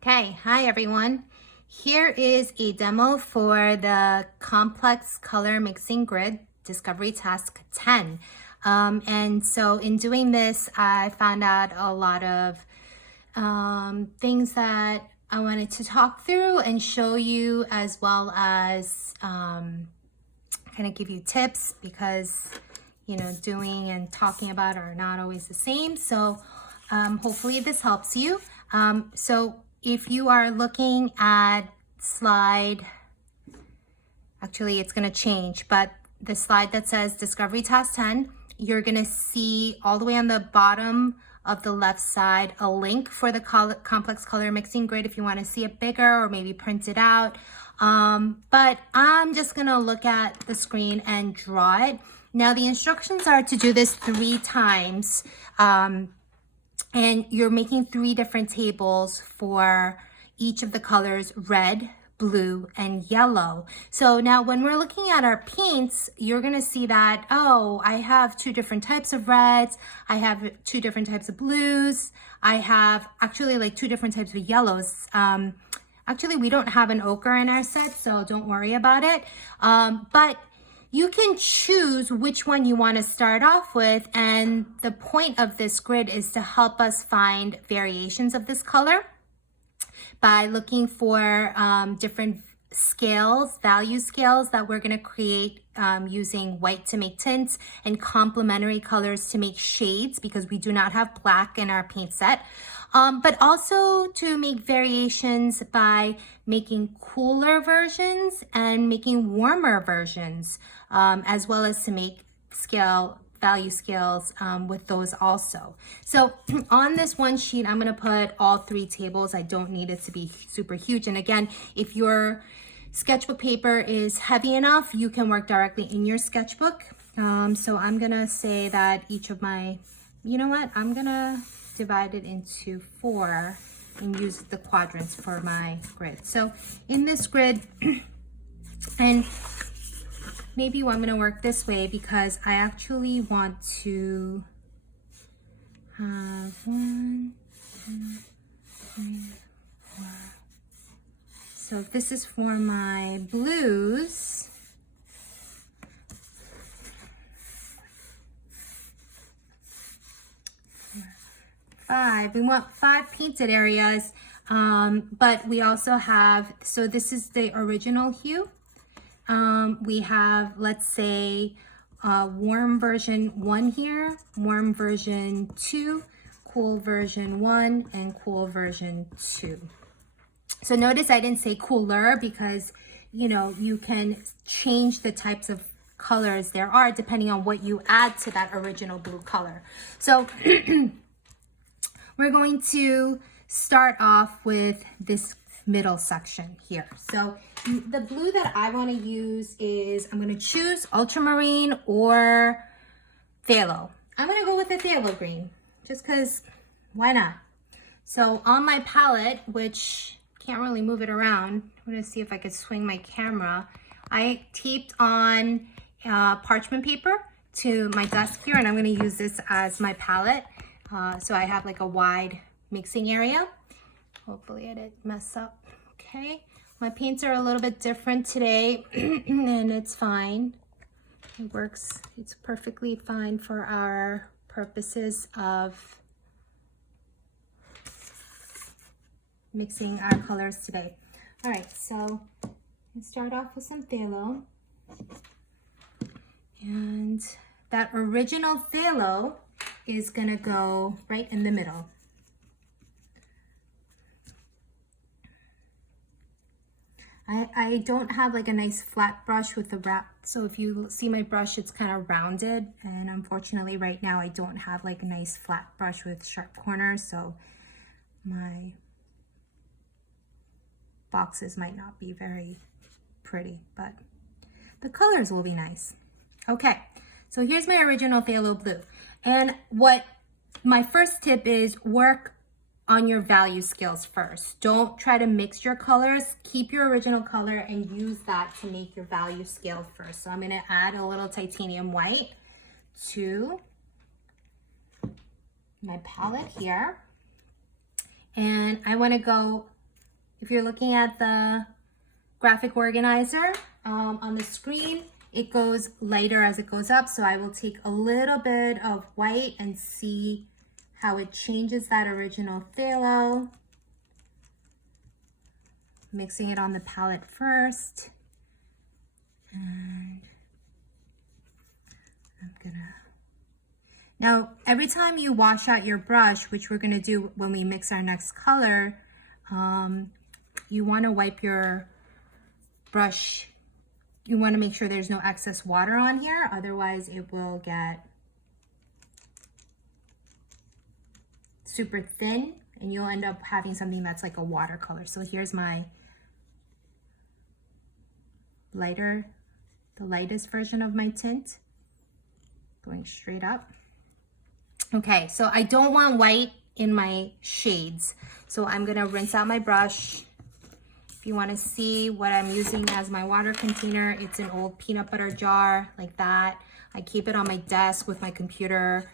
Okay, hi everyone. Here is a demo for the complex color mixing grid discovery task 10. And so in doing this, I found out a lot of things that I wanted to talk through and show you, as well as kind of give you tips, because doing and talking about are not always the same. So hopefully this helps you. So if you are looking at slide, actually it's going to change, but the slide that says Discovery Task 10, you're going to see all the way on the bottom of the left side a link for the complex color mixing grid if you want to see it bigger or maybe print it out. But I'm just going to look at the screen and draw it. Now the instructions are to do this 3 times. And you're making 3 different tables for each of the colors: red, blue, and yellow. So now when we're looking at our paints, you're gonna see that, oh, I have 2 different types of reds, I have 2 different types of blues, I have actually like 2 different types of yellows. Actually, we don't have an ochre in our set, so don't worry about it. But you can choose which one you want to start off with, and the point of this grid is to help us find variations of this color by looking for different scales, value scales that we're going to create using white to make tints and complementary colors to make shades, because we do not have black in our paint set. But also to make variations by making cooler versions and making warmer versions, as well as to make value scales with those also. So on this one sheet, I'm going to put all 3 tables. I don't need it to be super huge. And again, if your sketchbook paper is heavy enough, you can work directly in your sketchbook. So I'm going to say that each of my, I'm going to divide it into 4 and use the quadrants for my grid. So in this grid, and maybe I'm going to work this way because I actually want to have 1, 2, 3, 4. So this is for my blues. 5. We want 5 painted areas, but we also have, so this is the original hue. We have, let's say, warm version 1 here, warm version 2, cool version 1, and cool version 2. So notice I didn't say cooler because, you can change the types of colors there are depending on what you add to that original blue color. So we're going to start off with this middle section here. So the blue that I want to use is, I'm going to choose ultramarine or phthalo. I'm going to go with the phthalo green just because, why not? So on my palette, which can't really move it around, I'm going to see if I could swing my camera. I taped on parchment paper to my desk here, and I'm going to use this as my palette. So I have like a wide mixing area. Hopefully I didn't mess up. Okay, my paints are a little bit different today and it's fine. It works, it's perfectly fine for our purposes of mixing our colors today. All right, so let's start off with some phthalo. And that original phthalo is gonna go right in the middle. I don't have like a nice flat brush with the wrap, so if you see my brush, it's kind of rounded, and unfortunately right now I don't have like a nice flat brush with sharp corners, so my boxes might not be very pretty, but the colors will be nice. Okay, so here's my original phthalo blue. And what my first tip is, work on your value scales first. Don't try to mix your colors. Keep your original color and use that to make your value scale first. So I'm going to add a little titanium white to my palette here. And I want to go if you're looking at the graphic organizer on the screen, it goes lighter as it goes up. So I will take a little bit of white and see how it changes that original phthalo. Mixing it on the palette first. And I'm gonna... Now, every time you wash out your brush, which we're gonna do when we mix our next color, you wanna wipe your brush. You wanna make sure there's no excess water on here, otherwise it will get super thin and you'll end up having something that's like a watercolor. So here's my the lightest version of my tint, going straight up. Okay, so I don't want white in my shades, so I'm gonna rinse out my brush. If you want to see what I'm using as my water container, it's an old peanut butter jar like that. I keep it on my desk with my computer,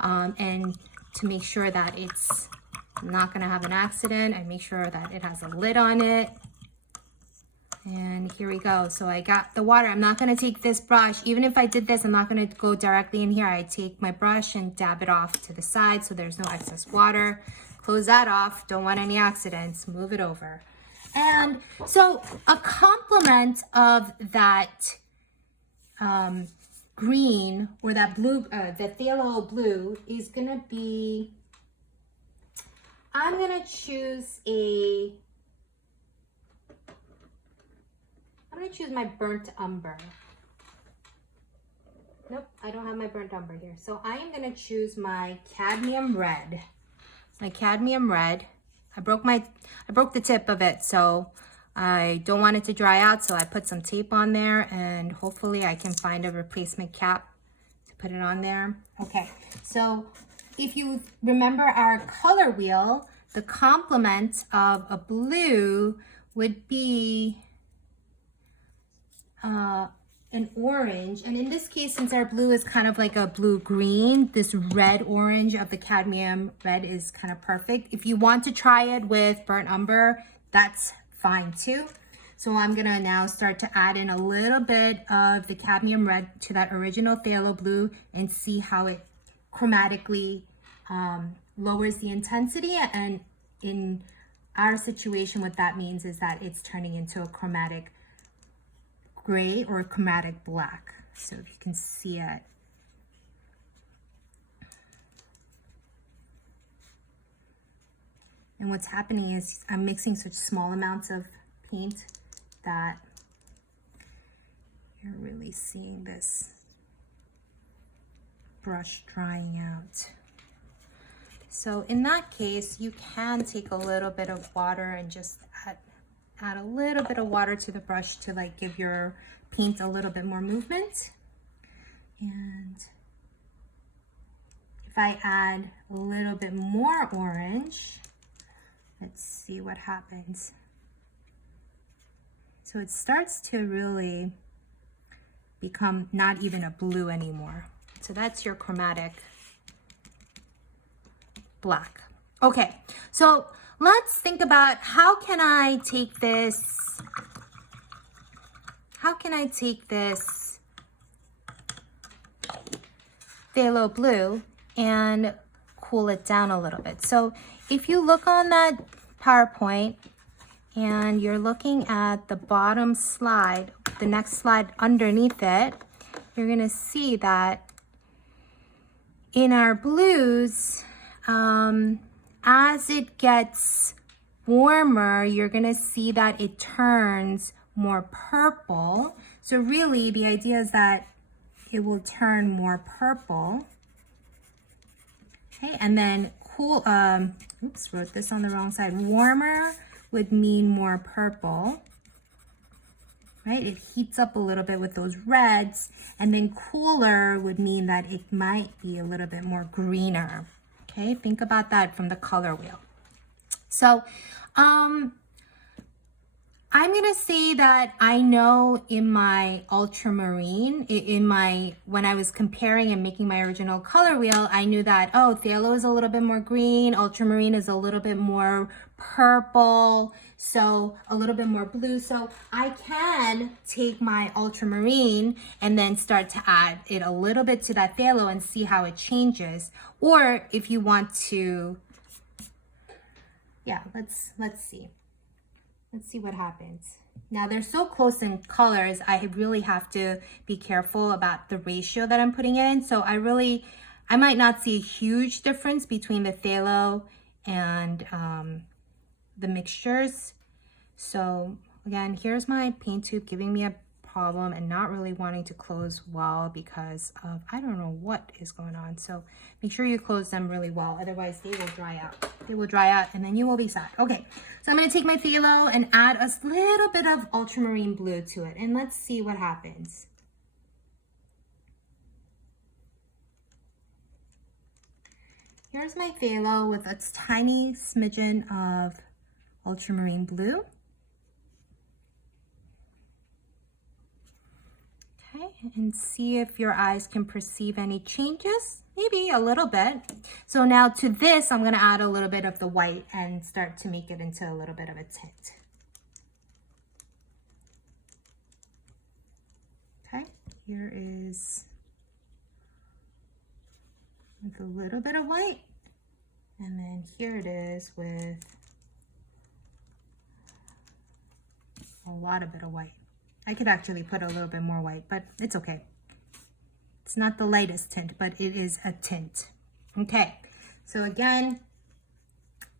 and to make sure that it's not gonna have an accident, I make sure that it has a lid on it. And here we go. So I got the water. I'm not going to take this brush. Even if I did this, I'm not going to go directly in here. I take my brush and dab it off to the side so there's no excess water. Close that off. Don't want any accidents. Move it over. And so a complement of that green or that blue, the phthalo blue is going to be, I'm going to choose I'm gonna choose my burnt umber. Nope, I don't have my burnt umber here. So I am gonna choose my cadmium red. My cadmium red. I broke the tip of it, so I don't want it to dry out, so I put some tape on there and hopefully I can find a replacement cap to put it on there. Okay, so if you remember our color wheel, the complement of a blue would be an orange, and in this case, since our blue is kind of like a blue-green, this red orange of the cadmium red is kind of perfect. If you want to try it with burnt umber, that's fine too. So I'm gonna now start to add in a little bit of the cadmium red to that original phthalo blue and see how it chromatically lowers the intensity. And in our situation, what that means is that it's turning into a chromatic gray or a chromatic black. So if you can see it. And what's happening is I'm mixing such small amounts of paint that you're really seeing this brush drying out. So in that case, you can take a little bit of water and just add a little bit of water to the brush to like give your paint a little bit more movement. And if I add a little bit more orange, let's see what happens. So it starts to really become not even a blue anymore. So that's your chromatic black. Okay, so let's think about how can I take this phthalo blue and cool it down a little bit. So if you look on that PowerPoint and you're looking at the bottom slide, the next slide underneath it, you're gonna see that in our blues, as it gets warmer, you're gonna see that it turns more purple. So really the idea is that it will turn more purple. Okay, and then cool, oops, wrote this on the wrong side. Warmer would mean more purple, right? It heats up a little bit with those reds, and then cooler would mean that it might be a little bit more greener. Okay, think about that from the color wheel. So I'm gonna say that I know in my ultramarine, when I was comparing and making my original color wheel, I knew that, oh, phthalo is a little bit more green, ultramarine is a little bit more purple, so a little bit more blue. So I can take my ultramarine and then start to add it a little bit to that phthalo and see how it changes. Or if you want to, yeah, let's see. Let's see what happens. Now they're so close in colors, I really have to be careful about the ratio that I'm putting it in. So I might not see a huge difference between the phthalo and the mixtures. So again, here's my paint tube giving me a problem and not really wanting to close well because of, I don't know what is going on. So make sure you close them really well, otherwise they will dry out. They will dry out and then you will be sad. Okay, so I'm gonna take my phthalo and add a little bit of ultramarine blue to it, and let's see what happens. Here's my phthalo with a tiny smidgen of ultramarine blue. Okay, and see if your eyes can perceive any changes, maybe a little bit. So now to this, I'm gonna add a little bit of the white and start to make it into a little bit of a tint. Okay, here is with a little bit of white. And then here it is with a lot of bit of white. I could actually put a little bit more white, but it's okay. It's not the lightest tint, but it is a tint. Okay, so again,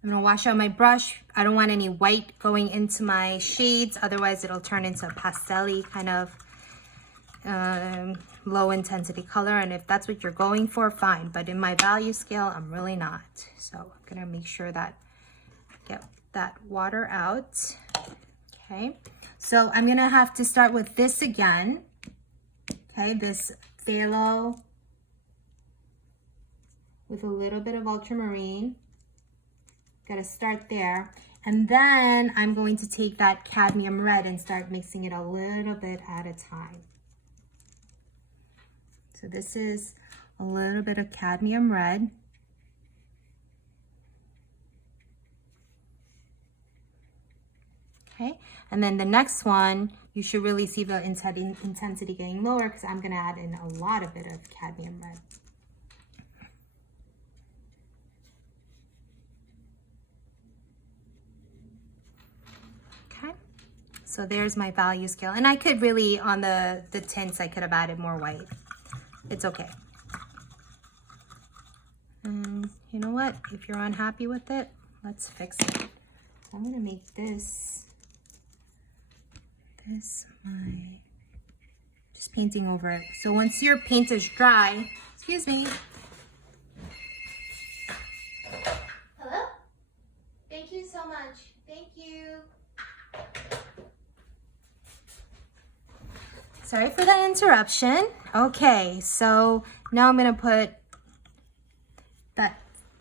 I'm gonna wash out my brush. I don't want any white going into my shades, otherwise it'll turn into a pastel-y kind of low intensity color. And if that's what you're going for, fine. But in my value scale, I'm really not. So I'm gonna make sure that I get that water out. Okay, so I'm gonna have to start with this again. Okay, this phthalo with a little bit of ultramarine. Gotta start there. And then I'm going to take that cadmium red and start mixing it a little bit at a time. So this is a little bit of cadmium red. Okay, and then the next one, you should really see the intensity getting lower because I'm gonna add in a lot of bit of cadmium red. Okay, so there's my value scale. And I could really, on the tints, I could have added more white. It's okay. And you know what? If you're unhappy with it, let's fix it. So I'm gonna make this my, just painting over it. So once your paint is dry, excuse me. Hello? Thank you so much. Thank you. Sorry for the interruption. Okay, so now I'm gonna put that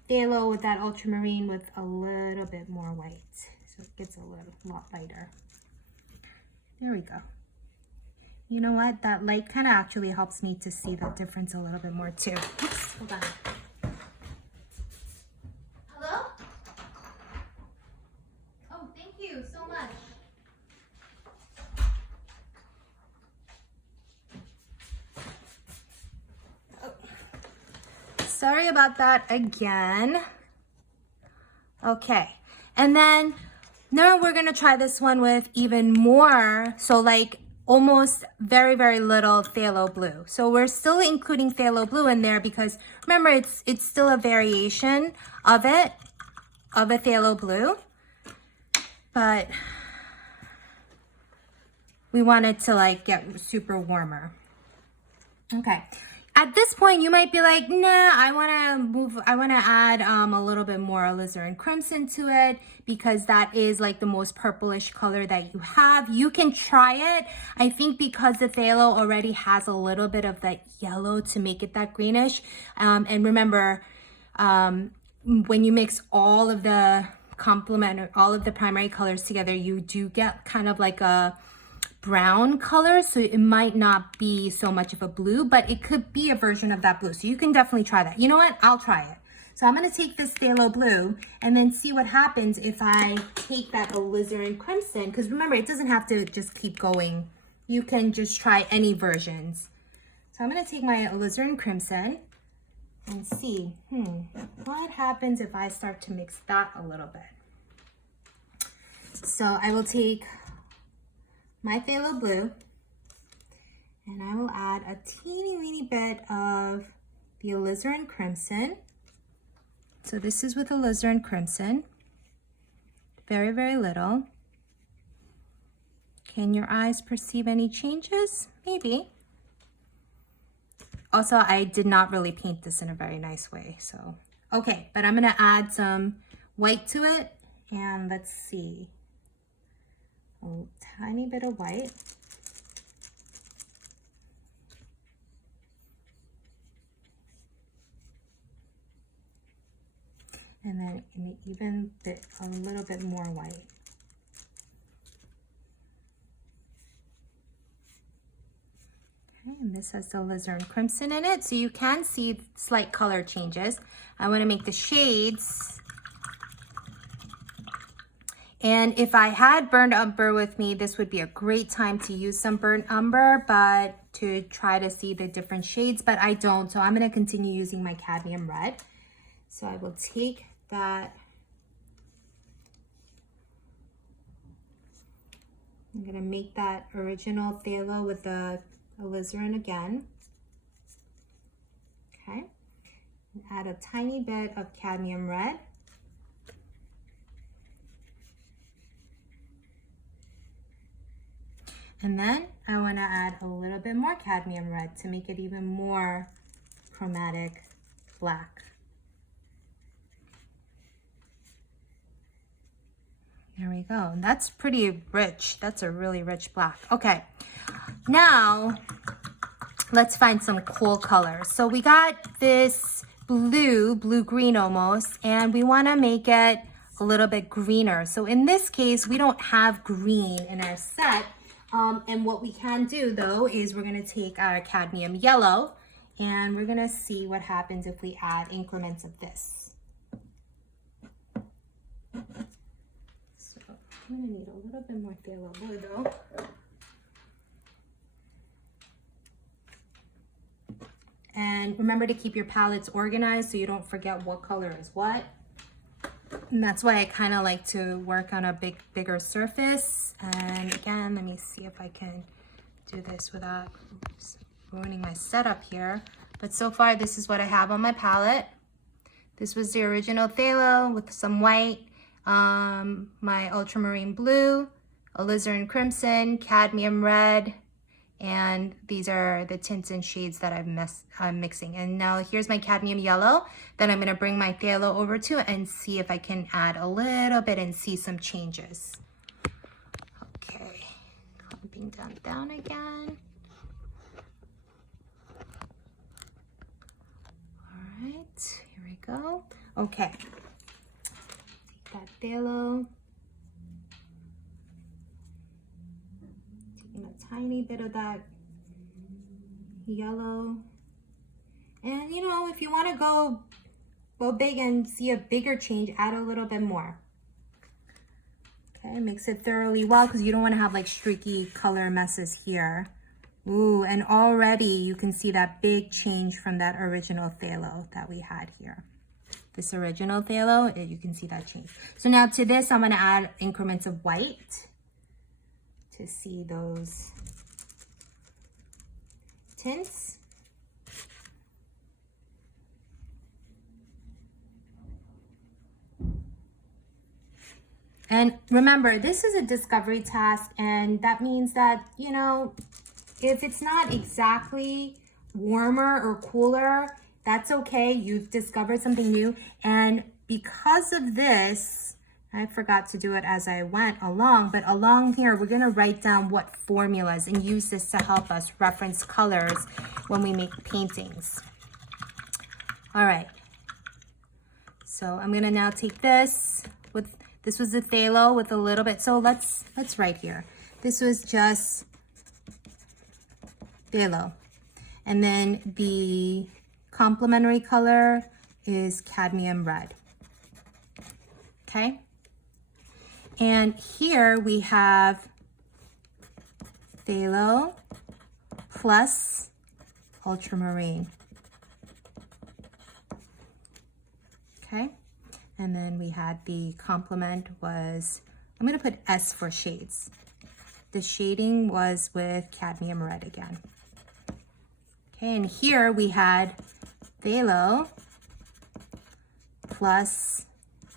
phthalo with that ultramarine with a little bit more white. So it gets a lot lighter. There we go. You know what? That light kind of actually helps me to see the difference a little bit more too. Oops, hold on. Hello? Oh, thank you so much. Sorry about that again. Okay, and then now we're gonna try this one with even more, so like almost very, very little phthalo blue. So we're still including phthalo blue in there because remember, it's still a variation of it, of a phthalo blue, but we want it to like get super warmer. Okay. At this point, you might be like, nah, I want to add a little bit more alizarin crimson to it because that is like the most purplish color that you have. You can try it. I think because the phthalo already has a little bit of that yellow to make it that greenish. And remember, when you mix all of the complement all of the primary colors together, you do get kind of like a brown color, so it might not be so much of a blue, but it could be a version of that blue. So you can definitely try that. You know what? I'll try it. So I'm going to take this phthalo blue and then see what happens if I take that alizarin crimson, because remember, it doesn't have to just keep going. You can just try any versions. So I'm going to take my alizarin crimson and see, what happens if I start to mix that a little bit. So I will take my phthalo blue and I will add a teeny weeny bit of the alizarin crimson. So this is with alizarin crimson, very, very little. Can your eyes perceive any changes? Maybe. Also, I did not really paint this in a very nice way, so. Okay, but I'm gonna add some white to it, and let's see. A tiny bit of white. And then an even bit, a little bit more white. Okay, and this has the alizarin crimson in it, so you can see slight color changes. I want to make the shades. And if I had burnt umber with me, this would be a great time to use some burnt umber, but to try to see the different shades, but I don't, so I'm going to continue using my cadmium red. So I will take that. I'm going to make that original phthalo with the alizarin again. Okay. Add a tiny bit of cadmium red. And then I want to add a little bit more cadmium red to make it even more chromatic black. There we go. And that's pretty rich. That's a really rich black. Okay, now let's find some cool colors. So we got this blue-green almost, and we want to make it a little bit greener. So in this case, we don't have green in our set. And what we can do though is we're going to take our cadmium yellow and we're going to see what happens if we add increments of this. So I'm going to need a little bit more phthalo blue though. And remember to keep your palettes organized so you don't forget what color is what. And that's why I kind of like to work on a bigger surface. And again, let me see if I can do this without ruining my setup here. But so far, this is what I have on my palette. This was the original phthalo with some white, my ultramarine blue, alizarin crimson, cadmium red, and these are the tints and shades that I'm mixing. And now here's my cadmium yellow that I'm gonna bring my phthalo over to and see if I can add a little bit and see some changes. Okay, clumping down again. All right, here we go. Okay, take that phthalo. A tiny bit of that yellow, and you know, if you want to go big and see a bigger change, add a little bit more. Okay, mix it thoroughly well because you don't want to have like streaky color messes here. Ooh, and already you can see that big change from that original phthalo that we had here. This original phthalo, you can see that change. So now to this, I'm going to add increments of white to see those tints. And remember, this is a discovery task, and that means that, you know, if it's not exactly warmer or cooler, that's okay. You've discovered something new. And because of this, I forgot to do it as I went along, but along here, we're gonna write down what formulas and use this to help us reference colors when we make paintings. All right, so I'm gonna now take this with This was the phthalo with a little bit. So let's write here. This was just phthalo. And then the complementary color is cadmium red. Okay. And here we have phthalo plus ultramarine. Okay. And then we had the complement was, I'm going to put S for shades. The shading was with cadmium red again. Okay, and here we had phthalo plus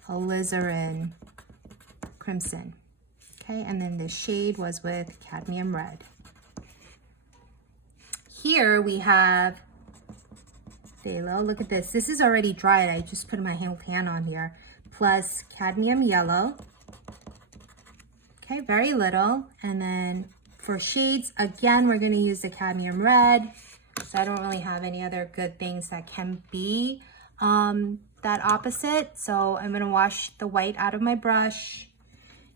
alizarin crimson. Okay, and then the shade was with cadmium red. Here we have phthalo. Look at this. This is already dried. I just put my hand on here. Plus cadmium yellow. Okay, very little. And then for shades, again, we're going to use the cadmium red. So I don't really have any other good things that can be that opposite. So I'm going to wash the white out of my brush.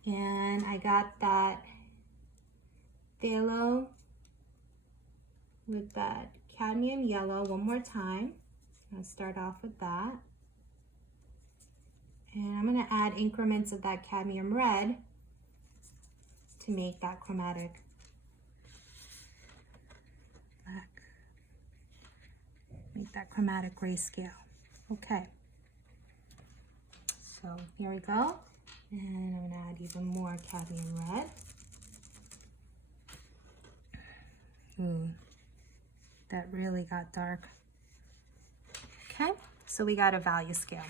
And I got that phthalo with that cadmium yellow one more time. I'll start off with that. And I'm going to add increments of that cadmium red to make that chromatic black. Make that chromatic grayscale. Okay. So here we go. And I'm going to add even more cadmium red. Ooh, that really got dark. Okay, so we got a value scale.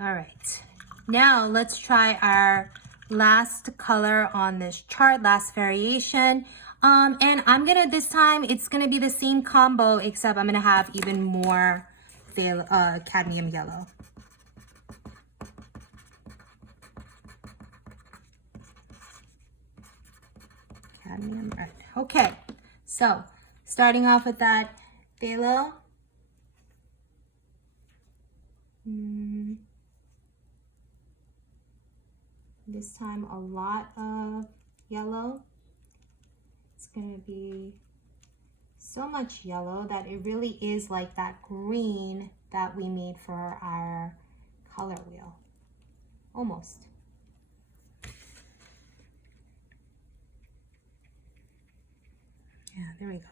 All right, now let's try our last color on this chart, last variation. And I'm gonna, this time, it's gonna be the same combo, except I'm gonna have even more cadmium yellow. Cadmium red. Okay, so starting off with that phthalo. This time a lot of yellow. It's gonna be so much yellow that it really is like that green that we made for our color wheel. Almost. Yeah, there we go.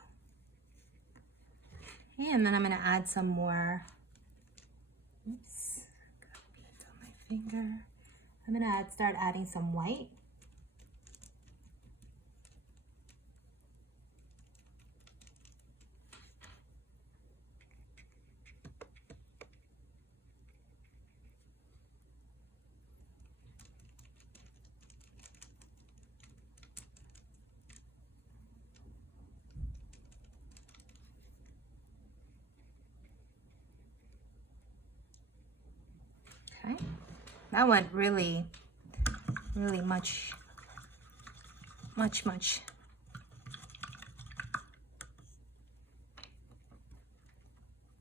And then I'm gonna add some more. Oops, got paint on my finger. I'm gonna start adding some white. Okay, that went really much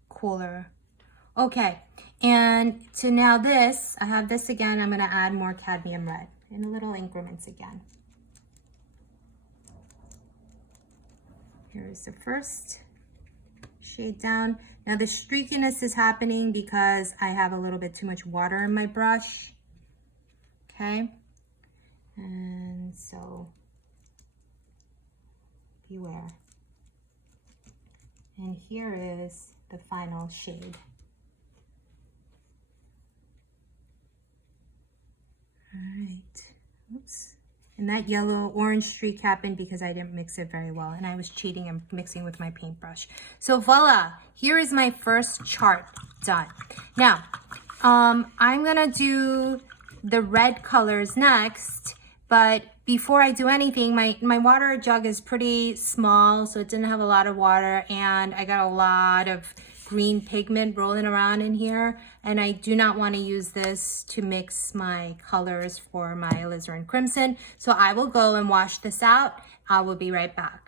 cooler. Okay, and to now this, I have this again, I'm gonna add more cadmium red in little increments again. Here's the first shade down. Now the streakiness is happening because I have a little bit too much water in my brush. Okay, and so beware. And here is the final shade. All right, oops. And that yellow orange streak happened because I didn't mix it very well and I was cheating and mixing with my paintbrush. So voila, here is my first chart done. Now, I'm gonna do the red colors next, but before I do anything, my water jug is pretty small, so it didn't have a lot of water, and I got a lot of green pigment rolling around in here, and I do not want to use this to mix my colors for my alizarin crimson. So I will go and wash this out. I will be right back.